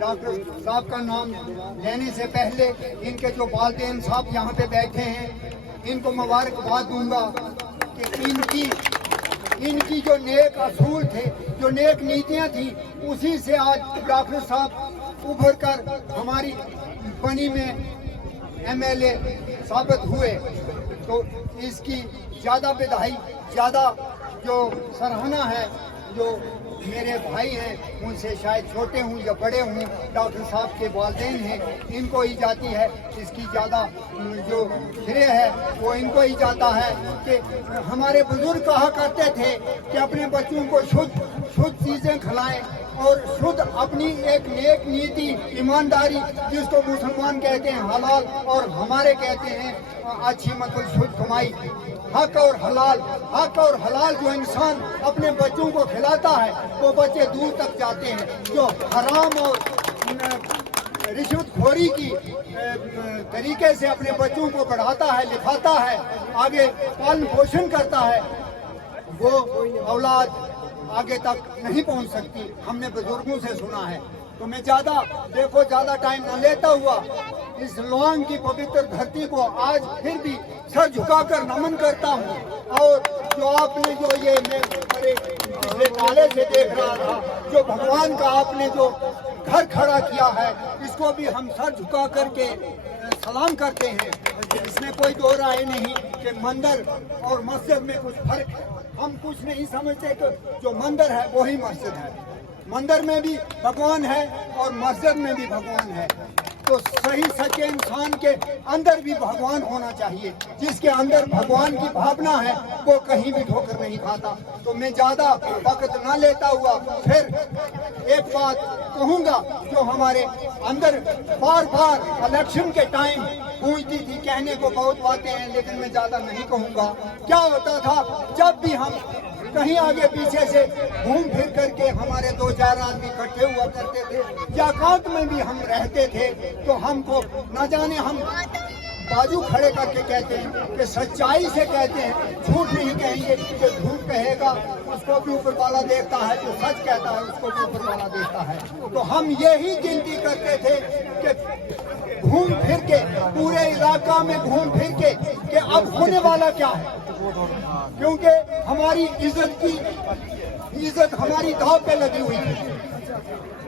Doctor साहब का नाम लेने से पहले इनके जो वालिदैन साहब यहाँ पे बैठे हैं, इनको मुबारकबाद दूंगा कि इनकी जो नेक असूल थे, जो नेक नीतियाँ थी, उसी से आज डॉक्टर साहब उभर कर हमारी बनी में एमएलए साबित हुए। तो इसकी ज़्यादा बधाई, ज़्यादा जो सराहना है, जो मेरे भाई हैं उनसे शायद छोटे हूँ या बड़े हूँ, डॉक्टर साहब के वालिदैन हैं, इनको ही जाती है। इसकी ज़्यादा जो श्रेय है वो इनको ही जाता है कि हमारे बुजुर्ग कहा करते थे कि अपने बच्चों को शुद्ध चीज़ें खिलाएं और शुद्ध अपनी एक नेक नीति, ईमानदारी, जिसको मुसलमान कहते हैं हलाल और हमारे कहते हैं अच्छी मतलब शुद्ध कमाई, हक और हलाल जो इंसान अपने बच्चों को खिलाता है वो बच्चे दूर तक जाते हैं। जो हराम और रिश्वतखोरी की तरीके से अपने बच्चों को बढ़ाता है, लिखाता है, आगे पालन पोषण करता है, वो औलाद आगे तक नहीं पहुंच सकती। हमने बुजुर्गों से सुना है। तो मैं ज़्यादा टाइम न लेता हुआ इस लुआंग की पवित्र धरती को आज फिर भी सर झुकाकर नमन करता हूँ। और जो आपने जो ये मैं पिछले नाले से देख रहा था, जो भगवान का आपने जो घर खड़ा किया है, इसको भी हम सर झुका करके सलाम करते हैं। इसमें कोई दो राय नहीं कि मंदिर और मस्जिद में कुछ फर्क है। हम कुछ नहीं समझते कि जो मंदिर है वही मस्जिद है। मंदिर में भी भगवान है और मस्जिद में भी भगवान है। तो सही सच्चे इंसान के अंदर भी भगवान होना चाहिए। जिसके अंदर भगवान की भावना है वो कहीं भी ठोकर नहीं खाता। तो मैं ज़्यादा वक्त ना लेता हुआ फिर एक बात कहूँगा जो हमारे अंदर बार इलेक्शन के टाइम गूंजती थी। कहने को बहुत बातें हैं लेकिन मैं ज़्यादा नहीं कहूँगा। क्या होता था, जब भी हम कहीं आगे पीछे से घूम फिर करके हमारे 2-4 आदमी इकट्ठे हुआ करते थे या एकांत में भी हम रहते थे, तो हमको न जाने हम बाजू खड़े करके कहते हैं कि सच्चाई से कहते हैं, झूठ नहीं कहेंगे। जो झूठ कहेगा उसको भी ऊपर वाला देखता है, जो सच कहता है उसको भी ऊपर वाला देखता है। तो हम यही गिनती करते थे कि घूम फिर के पूरे इलाका में घूम फिर के कि अब होने वाला क्या है, क्योंकि हमारी इज्जत हमारी दांव पे लगी हुई थी।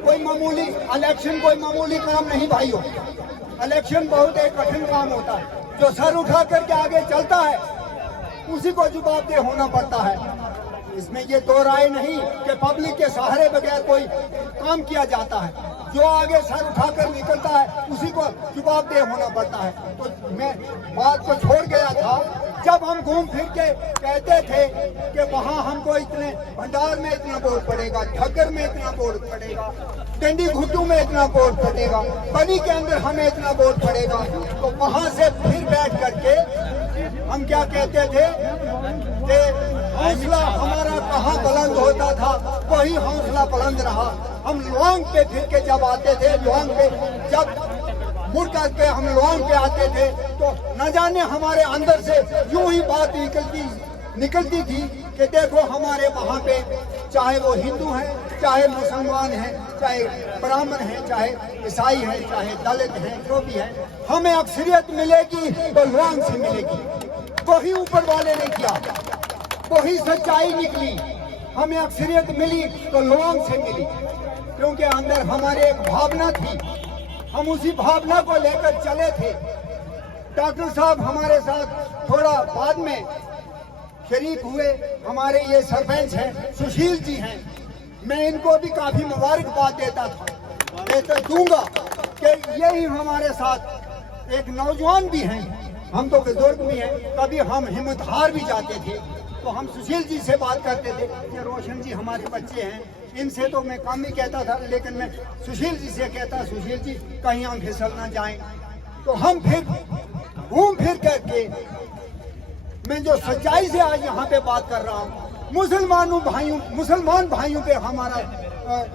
कोई मामूली इलेक्शन कोई मामूली काम नहीं भाइयों। इलेक्शन बहुत एक कठिन काम होता है। जो सर उठा करके आगे चलता है उसी को जवाबदेह होना पड़ता है। इसमें ये दो राय नहीं कि पब्लिक के सहारे बगैर कोई काम किया जाता है। जो आगे सर उठाकर निकलता है उसी को जवाबदेह होना पड़ता है। तो मैं बात को छोड़ गया था, जब हम घूम फिर के कहते थे कि वहाँ हमको इतने भंडार में इतना वोट पड़ेगा, ठक्कर में इतना वोट पड़ेगा, टेंडी घुट्टू में इतना वोट पड़ेगा, बनी के अंदर हमें इतना वोट पड़ेगा, तो वहाँ से फिर बैठ करके हम क्या कहते थे कि हौसला हमारा कहाँ बुलंद होता था, वही हौसला बुलंद रहा। हम लुआंग पे फिर के जब आते थे, लुआंग पे जब मुड़ करके हम लुआंग पे आते थे, तो न जाने हमारे अंदर से यूं ही बात निकलती थी कि देखो हमारे वहाँ पे चाहे वो हिंदू हैं, चाहे मुसलमान हैं, चाहे ब्राह्मण हैं, चाहे ईसाई हैं, चाहे दलित हैं, जो भी है, हमें अक्सरियत मिलेगी तो लुआंग से मिलेगी। वही ऊपर वाले ने किया, वही सच्चाई निकली। हमें अक्सरियत मिली तो लुआंग से मिली, क्योंकि अंदर हमारे एक भावना थी, हम उसी भावना को लेकर चले थे। डॉक्टर साहब हमारे साथ थोड़ा बाद में शरीक हुए। हमारे ये सरपंच हैं, सुशील जी हैं, मैं इनको भी काफी मुबारकबाद देता दूंगा कि यही हमारे साथ एक नौजवान भी हैं, हम तो बुजुर्ग भी हैं, कभी हम हिम्मत हार भी जाते थे तो हम सुशील जी से बात करते थे कि रोशन जी हमारे बच्चे हैं, इनसे तो मैं कम ही कहता था, लेकिन मैं सुशील जी से कहता, सुशील जी कहीं हम फिसल ना जाएं। तो हम फिर घूम फिर करके मैं जो सच्चाई से आज यहाँ पे बात कर रहा हूँ, मुसलमान भाइयों पे हमारा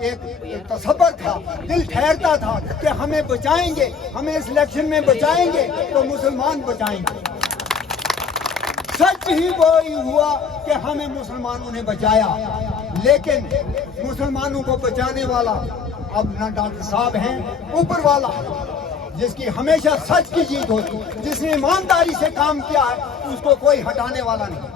एक तसब्बुर था, दिल ठहरता था कि हमें बचाएंगे, हमें इस इलेक्शन में बचाएंगे तो मुसलमान बचाएंगे। सच ही वो ही हुआ कि हमें मुसलमानों ने बचाया, लेकिन मुसलमानों को बचाने वाला अब ना डॉक्टर साहब हैं, ऊपर वाला जिसकी हमेशा सच की जीत होती, जिसने ईमानदारी से काम किया है उसको कोई हटाने वाला नहीं,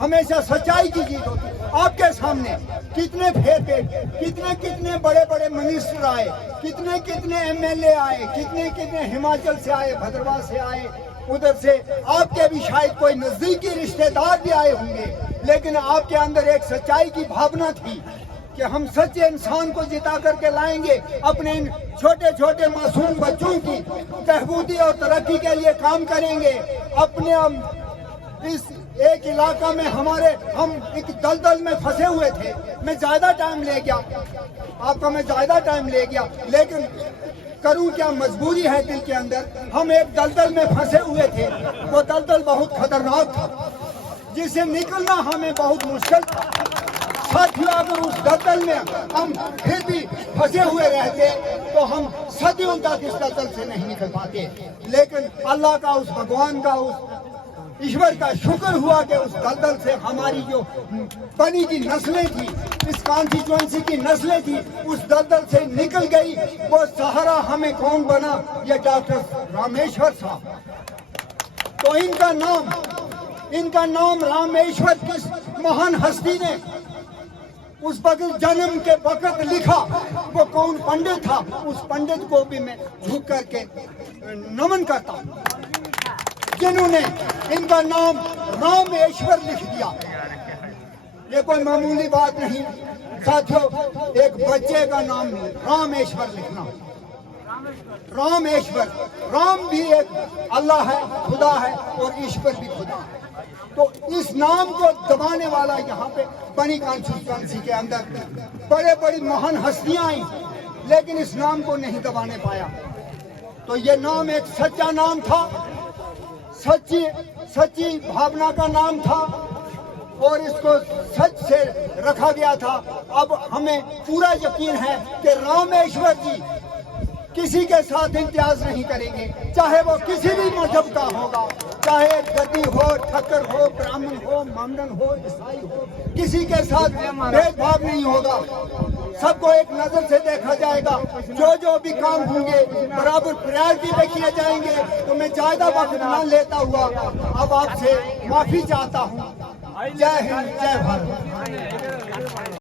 हमेशा सच्चाई की जीत होती। आपके सामने कितने फेंके, कितने कितने बड़े बड़े मिनिस्टर आए, कितने कितने एमएलए आए, कितने कितने हिमाचल से आए, भद्रवाह से आए, उधर से आपके भी शायद कोई नजदीकी रिश्तेदार भी आए होंगे, लेकिन आपके अंदर एक सच्चाई की भावना थी कि हम सच्चे इंसान को जिता करके लाएंगे, अपने इन छोटे छोटे मासूम बच्चों की बहबूदी और तरक्की के लिए काम करेंगे। अपने इस एक इलाका में हम एक दलदल में फंसे हुए थे, मैं ज्यादा टाइम ले गया आपका, मैं ज्यादा टाइम ले गया, लेकिन करूं क्या, मजबूरी है दिल के अंदर। हम एक दलदल में फंसे हुए थे, वो दलदल बहुत खतरनाक था, जिससे निकलना हमें बहुत मुश्किल था। साथियों, अगर उस दलदल में हम फिर भी फंसे हुए रहते तो हम सदियों तक इस दलदल से नहीं निकल पाते, लेकिन अल्लाह का, उस भगवान का, उस ईश्वर का शुक्र हुआ कि उस दलदल से हमारी जो बनी की नस्लें थी, इस कॉन्स्टिट्यूएंसी की नस्लें थी, उस दलदल से निकल गई। वो सहारा हमें कौन बना? ये डॉक्टर रामेश्वर साहब। तो इनका नाम रामेश्वर किस महान हस्ती ने उस वक्त जन्म के वक्त लिखा, वो कौन पंडित था? उस पंडित को भी मैं झुक करके नमन करता हूँ, जिन्होंने इनका नाम रामेश्वर लिख दिया। ये कोई मामूली बात नहीं साथियों, एक बच्चे का नाम रामेश्वर लिखना। रामेश्वर, राम भी एक अल्लाह है, खुदा है, और ईश्वर भी खुदा है। तो इस नाम को दबाने वाला यहाँ पे बनी कॉन्स्टिट्यूएंसी के अंदर बड़े बड़ी महान हस्तियां आई, लेकिन इस नाम को नहीं दबाने पाया। तो ये नाम एक सच्चा नाम था, सच्ची भावना का नाम था, और इसको सच से रखा गया था। अब हमें पूरा यकीन है कि रामेश्वर जी किसी के साथ इम्तियाज नहीं करेंगे, चाहे वो किसी भी मजहब का होगा, चाहे गद्दी हो, ठक्कर हो, ब्राह्मण हो, मामडन हो, ईसाई हो, किसी के साथ भेदभाव नहीं होगा। सबको एक नजर से देखा जाएगा, जो भी काम होंगे बराबर प्रायोरिटी पे किए जाएंगे। तो मैं ज्यादा वक्त न लेता हुआ अब आपसे माफी चाहता हूँ। जय हिंद, जय भारत।